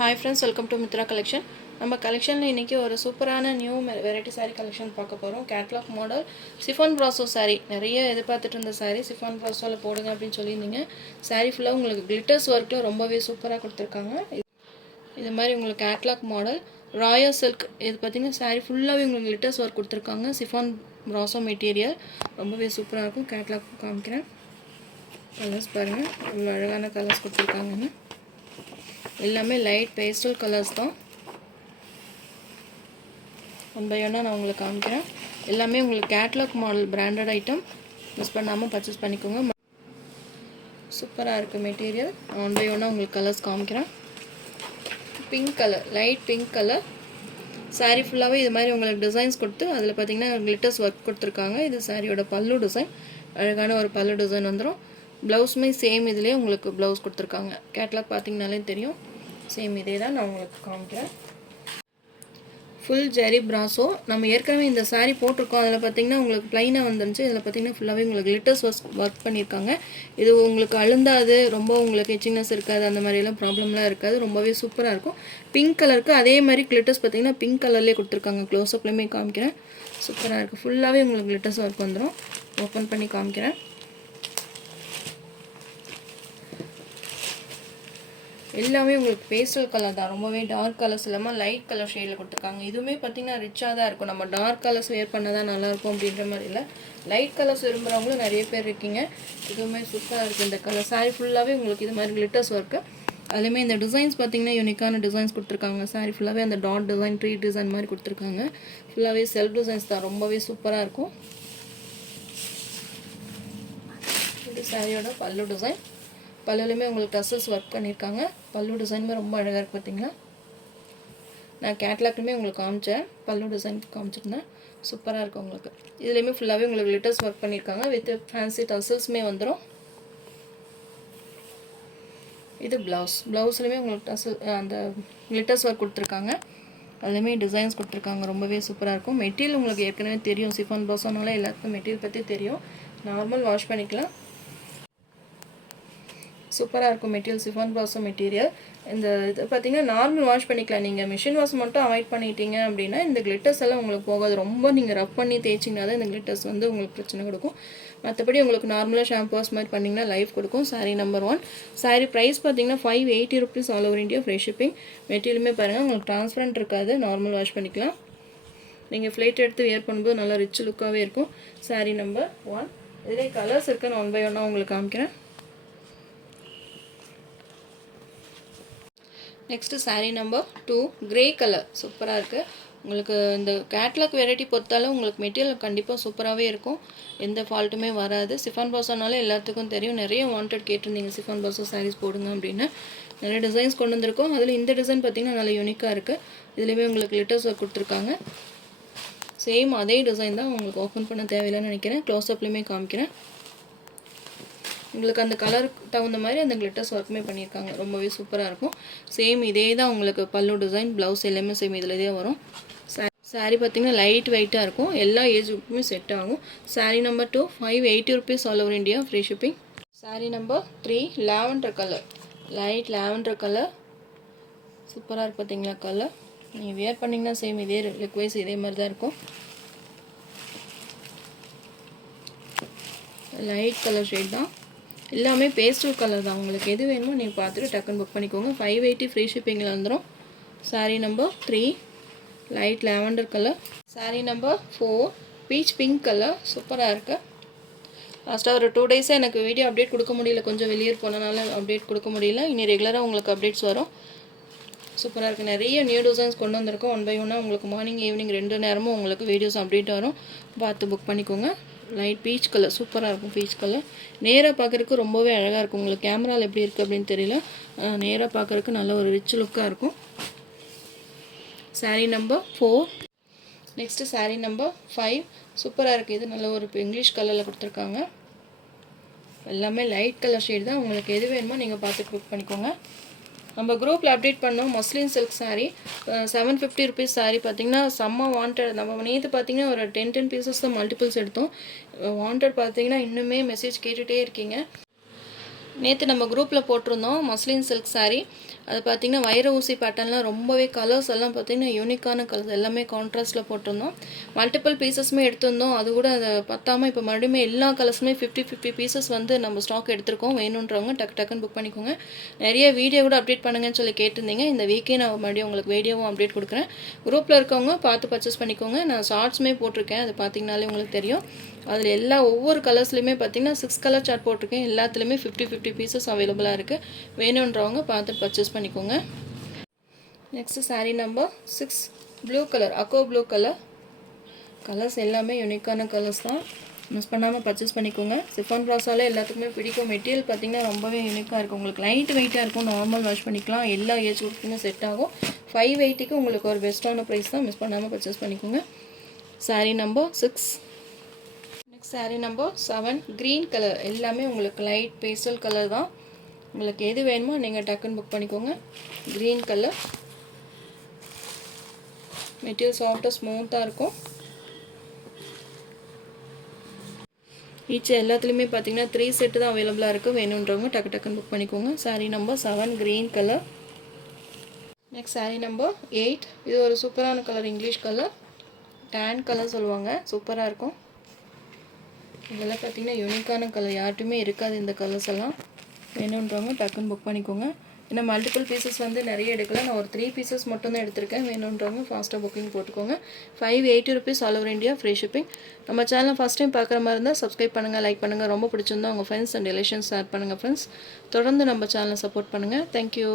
Hi friends, welcome to Mitra collection. நம்ம கலெக்ஷன்ல இன்னைக்கு ஒரு சூப்பரான நியூ வெரைட்டி saree கலெக்ஷன் பார்க்க போறோம். Catalogue model chiffon brasso saree. நிறைய எதிர்பார்த்துட்டு இருந்த saree சிஃபான் பிராசோல போடுங்க அப்படினு சொல்லிருந்தீங்க. saree ஃபுல்லா உங்களுக்கு glitters workல ரொம்பவே சூப்பரா கொடுத்திருக்காங்க. இது மாதிரி உங்களுக்கு கேட்டலாக் மாடல் ராயல் silk இது பாத்தீங்கன்னா saree ஃபுல்லாவே உங்களுக்கு glitters work கொடுத்திருக்காங்க. சிஃபான் பிராசோ மெட்டீரியல் ரொம்பவே சூப்பரா இருக்கும். கேட்டலாக் காமிக்கிறேன். கலர்ஸ் பாருங்க. இவ்வளவு அழகான கலர்ஸ் கொடுத்திருக்காங்க. எல்லாமே லைட் பேஸ்டல் கலர்ஸ் தான். ஒன் பை ஒன்னா நான் உங்களுக்கு காமிக்கிறேன். எல்லாமே உங்களுக்கு catalogue model branded item. Miss பண்ணாமல் பர்ச்சேஸ் பண்ணிக்கோங்க. சூப்பராக இருக்குது மெட்டீரியல். ஒன் பை ஒன்னா உங்களுக்கு கலர்ஸ் காமிக்கிறேன். Pink colour, light pink colour. Sari ஃபுல்லாகவே இது மாதிரி உங்களுக்கு டிசைன்ஸ் கொடுத்து அதில் பார்த்தீங்கன்னா கிளிட்டர்ஸ் ஒர்க் கொடுத்துருக்காங்க. இது சாரியோட பல்லு டிசைன். அழகான ஒரு பல்லு டிசைன் வந்துடும். ப்ளவுஸுமே சேம் இதுலேயே உங்களுக்கு ப்ளவுஸ் கொடுத்துருக்காங்க. கேட்டலாக் பார்த்தீங்கனாலே தெரியும். சேம் இதே தான் நான் உங்களுக்கு காமிக்கிறேன். ஃபுல் ஜெரி பிராசோ. நம்ம ஏற்கனவே இந்த saree போட்டிருக்கோம். அதில் பார்த்தீங்கன்னா உங்களுக்கு ப்ளைனாக வந்துருந்துச்சு. இதில் பார்த்தீங்கன்னா ஃபுல்லாகவே உங்களுக்கு glitters ஒர்க் பண்ணியிருக்காங்க. இது உங்களுக்கு அழுந்தாது, ரொம்ப உங்களுக்கு எச்சிங்னஸ் இருக்காது, அந்த மாதிரிலாம் ப்ராப்ளம்லாம் இருக்காது. ரொம்பவே சூப்பராக இருக்கும். பிங்க் கலருக்கு அதே மாதிரி glitters பார்த்தீங்கன்னா பிங்க் கலர்லேயே கொடுத்துருக்காங்க. க்ளோஸ்அப்லேயுமே காமிக்கிறேன். சூப்பராக இருக்குது. ஃபுல்லாகவே உங்களுக்கு glitters ஒர்க் வந்துடும். ஓப்பன் பண்ணி காமிக்கிறேன். எல்லாமே உங்களுக்கு பேஸ்டல் கலர் தான். ரொம்பவே டார்க் கலர்ஸ் இல்லாமல் லைட் கலர் ஷேடில் கொடுத்துருக்காங்க. இதுவுமே பார்த்தீங்கன்னா ரிச்சாக தான் இருக்கும். நம்ம டார்க் கலர்ஸ் வேர் பண்ண தான் நல்லாயிருக்கும் அப்படின்ற மாதிரி இல்லை. லைட் கலர்ஸ் விரும்புகிறவங்களும் நிறைய பேர் இருக்கீங்க. இதுவுமே சூப்பராக இருக்குது. இந்த கலர் saree ஃபுல்லாகவே உங்களுக்கு இது மாதிரி glitters ஒர்க்கு. அதுலேயுமே இந்த டிசைன்ஸ் பார்த்தீங்கன்னா யூனிக்கான டிசைன்ஸ் கொடுத்துருக்காங்க. saree ஃபுல்லாகவே அந்த டாட் டிசைன், ட்ரீ டிசைன் மாதிரி கொடுத்துருக்காங்க. ஃபுல்லாகவே செல்ஃப் டிசைன்ஸ் தான். ரொம்பவே சூப்பராக இருக்கும். இது சாரியோட பல்லு டிசைன். பல்லுலையுமே உங்களுக்கு டசல்ஸ் ஒர்க் பண்ணியிருக்காங்க. பல்லு டிசைனுமே ரொம்ப அழகாக இருக்குது பார்த்தீங்களா. நான் கேட்லாக்லையுமே உங்களுக்கு காமிச்சேன். பல்லு டிசைன் காமிச்சிருந்தேன். சூப்பராக இருக்குது உங்களுக்கு. இதுலேயுமே ஃபுல்லாகவே உங்களுக்கு glitters ஒர்க் பண்ணியிருக்காங்க. வித் ஃபேன்சி டசல்ஸுமே வந்துடும். இது ப்ளவுஸ்லையுமே உங்களுக்கு டசல் அந்த glitters ஒர்க் கொடுத்துருக்காங்க. அதுலேயுமே டிசைன்ஸ் கொடுத்துருக்காங்க. ரொம்பவே சூப்பராக இருக்கும். மெட்டீரியல் உங்களுக்கு ஏற்கனவே தெரியும். சிஃபான் பிராசோனால எல்லாத்துக்கும் மெட்டீரியல் பற்றி தெரியும். நார்மல் வாஷ் பண்ணிக்கலாம். சூப்பராக இருக்கும் மெட்டீரியல். Chiffon brasso material. இந்த இது பார்த்தீங்கன்னா நார்மல் வாஷ் பண்ணிக்கலாம். நீங்கள் மிஷின் வாஷ் மட்டும் அவாய்ட் பண்ணிட்டீங்க அப்படின்னா இந்த glitters எல்லாம் உங்களுக்கு போகாது. ரொம்ப நீங்கள் ரப் பண்ணி தேய்ச்சிங்கன்னா தான் இந்த glitters வந்து உங்களுக்கு பிரச்சனை கொடுக்கும். மற்றபடி உங்களுக்கு நார்மலாக ஷாம்பு வாஷ் மாதிரி பண்ணிங்கன்னா லைஃப் கொடுக்கும். saree number 1. saree ப்ரைஸ் பார்த்தீங்கன்னா 580 rupees all over India. Free shipping. மெட்டீரியலுமே பாருங்கள் உங்களுக்கு டிரான்ஸ்பரண்ட் இருக்காது. நார்மல் வாஷ் பண்ணிக்கலாம். நீங்கள் ஃப்ளைட் எடுத்து வியர் பண்ணும்போது நல்லா ரிச் லுக்காகவே இருக்கும். saree number 1. இதிலே கலர்ஸ் இருக்குன்னு ஒன் பை ஒன்னாக உங்களுக்கு காமிக்கிறேன். Next saree number 2 grey colour. சூப்பராக இருக்குது. உங்களுக்கு இந்த கேட்லாக் வெரைட்டி பொறுத்தாலும் உங்களுக்கு மெட்டீரியல் கண்டிப்பாக சூப்பராகவே இருக்கும். எந்த ஃபால்ட்டுமே வராது. சிஃபான் பிராசோனால எல்லாத்துக்கும் தெரியும். நிறைய வாண்டட் கேட்டிருந்தீங்க சிஃபான் பிராசோ sarees போடுங்க அப்படின்னு. நிறைய டிசைன்ஸ் கொண்டு வந்திருக்கோம். அதில் இந்த டிசைன் பார்த்திங்கன்னா நல்லா யூனிக்காக இருக்குது. இதுலேயுமே உங்களுக்கு glitters ஒர்க் கொடுத்துருக்காங்க. சேம் அதே டிசைன் தான். உங்களுக்கு ஓப்பன் பண்ண தேவையில்லைன்னு நினைக்கிறேன். க்ளோஸ்அப்லேயுமே காமிக்கிறேன். உங்களுக்கு அந்த கலருக்கு தகுந்த மாதிரி அந்த glitters ஒர்க்குமே பண்ணியிருக்காங்க. ரொம்பவே சூப்பராக இருக்கும். சேம் இதே தான் உங்களுக்கு பல்லு டிசைன், ப்ளவுஸ் எல்லாமே சேம் இதில் இதே வரும். saree பார்த்திங்கன்னா லைட் வெயிட்டாக இருக்கும். எல்லா ஏஜுக்குமே செட் ஆகும். saree number 2 580 rupees all over India. Free shipping. saree number 3 lavender colour. Light lavender colour. சூப்பராக இருக்குது பார்த்தீங்களா கலர். நீங்கள் வியர் பண்ணிங்கன்னா சேம் இதே லிக்வைஸ் இதே மாதிரி தான் இருக்கும். லைட் கலர் ஷேட் தான். எல்லாமே பேஸ்டல் கலர் தான். உங்களுக்கு எது வேணுமோ நீங்கள் பார்த்துட்டு டக்குன்னு புக் பண்ணிக்கோங்க. 580 ஃப்ரீ ஷிப்பிங்கில் வந்துடும். saree number 3 light lavender colour. saree number 4 beach pink colour. சூப்பராக இருக்குது. லாஸ்ட்டாக ஒரு 2 டேஸாக எனக்கு வீடியோ அப்டேட் கொடுக்க முடியல. கொஞ்சம் வெளியே போனனால அப்டேட் கொடுக்க முடியல. இனி ரெகுலராக உங்களுக்கு அப்டேட்ஸ் வரும். சூப்பராக இருக்குது. நிறைய நியூ டிசைன்ஸ் கொண்டு வந்திருக்கோம். ஒன் பை ஒன்னாக உங்களுக்கு மார்னிங் ஈவினிங் 2 நேரமும் உங்களுக்கு வீடியோஸ் அப்டேட் வரும். பார்த்து புக் பண்ணிக்கோங்க. Light peach colour. சூப்பராக இருக்கும் பீச் கலர். நேராக பார்க்குறதுக்கு ரொம்பவே அழகாக இருக்கும். உங்களுக்கு கேமராவில் எப்படி இருக்குது அப்படின்னு தெரியல. நேராக பார்க்குறதுக்கு நல்ல ஒரு ரிச் லுக்காக இருக்கும். saree number 4. Next saree number 5. சூப்பராக இருக்குது. இது நல்ல ஒரு இங்கிலீஷ் கலரில் கொடுத்துருக்காங்க. எல்லாமே லைட் கலர் ஷேட் தான். உங்களுக்கு எது வேணுமோ நீங்கள் பார்த்து புக் பண்ணிக்கோங்க. நம்ம குரூப்பில் அப்டேட் பண்ணோம். Muslin silk saree 750 rupees saree பார்த்தீங்கன்னா செம்ம வாண்டட். நம்ம நேற்று பார்த்தீங்கன்னா ஒரு 10 பீசஸ் தான் மல்டிபிள்ஸ் எடுத்தோம். வாண்டட் பார்த்தீங்கன்னா இன்னுமே மெசேஜ் கேட்டுகிட்டே இருக்கீங்க. நேற்று நம்ம குரூப்பில் போட்டிருந்தோம் மஸ்லின் சில்க் saree அது பார்த்திங்கன்னா வைர ஊசி பேட்டர்ன்லாம் ரொம்பவே கலர்ஸ் எல்லாம் பார்த்திங்கன்னா யூனிக்கான கலர்ஸ் எல்லாமே கான்ட்ராஸ்ட்டில் போட்டிருந்தோம். மல்டிபிள் பீசஸுமே எடுத்திருந்தோம். அது கூட அதை பத்தாமல் இப்போ மறுபடியும் எல்லா கலர்ஸுமே 50 பீசஸ் வந்து நம்ம ஸ்டாக் எடுத்திருக்கோம். வேணுன்றவங்க டக்குன்னு புக் பண்ணிக்கோங்க. நிறைய வீடியோ கூட அப்டேட் பண்ணுங்கன்னு சொல்லி கேட்டிருந்தீங்க. இந்த வீக்கே நான் மறுபடியும் உங்களுக்கு வீடியோவும் அப்டேட் கொடுக்குறேன். குரூப்பில் இருக்கவங்க பார்த்து பர்ச்சேஸ் பண்ணிக்கோங்க. நான் ஷார்ட்ஸுமே போட்டிருக்கேன், அது பார்த்திங்கனாலே உங்களுக்கு தெரியும். அதில் ஒவ்வொரு கலர்ஸ்லையுமே பார்த்திங்கன்னா 6 கலர் சார்ட் போட்டிருக்கேன். எல்லாத்துலேயுமே 50 பீசஸ் அவைலபிளாக இருக்குது. வேணுன்றவங்க பார்த்து பர்ச்சேஸ் பண்ணிக்கோங்க. Next sari number 6 blue colour, அக்கோ ப்ளூ கலர். கலர்ஸ் எல்லாமே யூனிக்கான கலர்ஸ் தான், மிஸ் பண்ணாமல் பர்ச்சேஸ் பண்ணிக்கோங்க. சிஃபான் ப்ராஸாலே எல்லாத்துக்குமே பிடிக்கும். மெட்டீரியல் பார்த்திங்கன்னா ரொம்பவே யூனிக்காக இருக்கும். உங்களுக்கு லைட் வெயிட்டாக இருக்கும், நார்மல் வாஷ் பண்ணிக்கலாம், எல்லா ஏஜ் குரூப்புக்குமே செட் ஆகும். 580க்கு உங்களுக்கு ஒரு பெஸ்ட்டான ப்ரைஸ் தான், மிஸ் பண்ணாமல் பர்ச்சேஸ் பண்ணிக்கோங்க. Sari number 6. Next sari number 7 green colour. எல்லாமே உங்களுக்கு லைட் பேஸ்டல் கலர் தான். உங்களுக்கு எது வேணுமோ நீங்கள் டக்குன்னு புக் பண்ணிக்கோங்க. க்ரீன் கலர், மெட்டீரியல் சாஃப்டாக ஸ்மூத்தாக இருக்கும். ஈச் எல்லாத்துலேயுமே பார்த்தீங்கன்னா 3 செட்டு தான் அவைலபிளாக இருக்குது. வேணுன்றவங்க டக்குன்னு புக் பண்ணிக்கோங்க. Sari number 7 green colour. Next sari number 8. இது ஒரு சூப்பரான colour, English colour, tan colour சொல்லுவாங்க. சூப்பராக இருக்கும். இதெல்லாம் பார்த்தீங்கன்னா யூனிக்கான கலர், யார்ட்டுமே இருக்காது இந்த கலர்ஸ் எல்லாம். வேணுன்றவங்க டக்குன்னு புக் பண்ணிக்கோங்க. ஏன்னா மல்டிபிள் பீசஸ் வந்து நிறைய எடுக்கல, நான் ஒரு 3 பீசஸ் மட்டும் தான் எடுத்திருக்கேன். வேணுன்றவங்க ஃபாஸ்ட்டாக புக்கிங் போட்டுக்கோங்க. 580 rupees all over India, free shipping. நம்ம சேனலை ஃபஸ்ட் டைம் பார்க்குற மாதிரி இருந்தால் சப்ஸ்கிரைப் பண்ணுங்கள், லைக் பண்ணுங்கள். ரொம்ப பிடிச்சிருந்தா உங்கள் ஃப்ரெண்ட்ஸ் அண்ட் ரிலேஷன்ஸ் ஷேர் பண்ணுங்கள் ஃப்ரெண்ட்ஸ். தொடர்ந்து நம்ம சேனலை சப்போர்ட் பண்ணுங்கள். தேங்க்யூ.